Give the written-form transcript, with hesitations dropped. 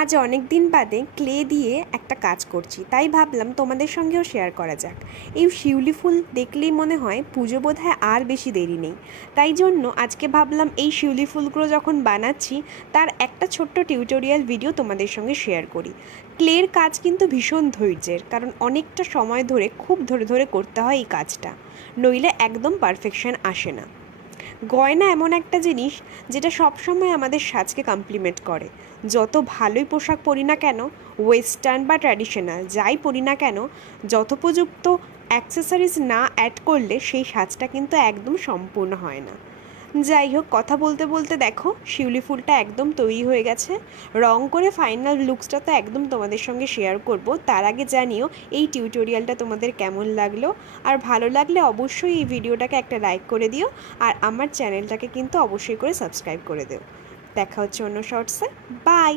আজ অনেক দিন বাদে ক্লে দিয়ে একটা কাজ করছি, তাই ভাবলাম তোমাদের সঙ্গেও শেয়ার করা যাক। এই শিউলি ফুল দেখলেই মনে হয় পুজো বোধহয় আর বেশি দেরি নেই। তাই জন্য আজকে ভাবলাম এই শিউলি ফুলগুলো যখন বানাচ্ছি তার একটা ছোট্ট টিউটোরিয়াল ভিডিও তোমাদের সঙ্গে শেয়ার করি। ক্লের কাজ কিন্তু ভীষণ ধৈর্যের, কারণ অনেকটা সময় ধরে খুব ধরে ধরে করতে হয় এই কাজটা, নইলে একদম পারফেকশন আসে না। গয়না এমন একটা জিনিস যেটা সবসময় আমাদের সাজকে কমপ্লিমেন্ট করে। যত ভালোই পোশাক পরি না কেন, ওয়েস্টার্ন বা ট্র্যাডিশনাল যাই পরি না কেন, যথোপযুক্ত অ্যাক্সেসরিজ না অ্যাড করলে সেই সাজটা কিন্তু একদম সম্পূর্ণ হয় না। যাই হোক, কথা বলতে বলতে দেখো শিউলি ফুলটা একদম তৈরি হয়ে গেছে। রং করে ফাইনাল লুকসটা তো একদম তোমাদের সঙ্গে শেয়ার করব। তার আগে জানিও এই টিউটোরিয়ালটা তোমাদের কেমন লাগলো, আর ভালো লাগলে অবশ্যই এই ভিডিওটাকে একটা লাইক করে দিও, আর আমার চ্যানেলটাকে কিন্তু অবশ্যই করে সাবস্ক্রাইব করে দিও। দেখা হচ্ছে অন্য শর্টসে। বাই।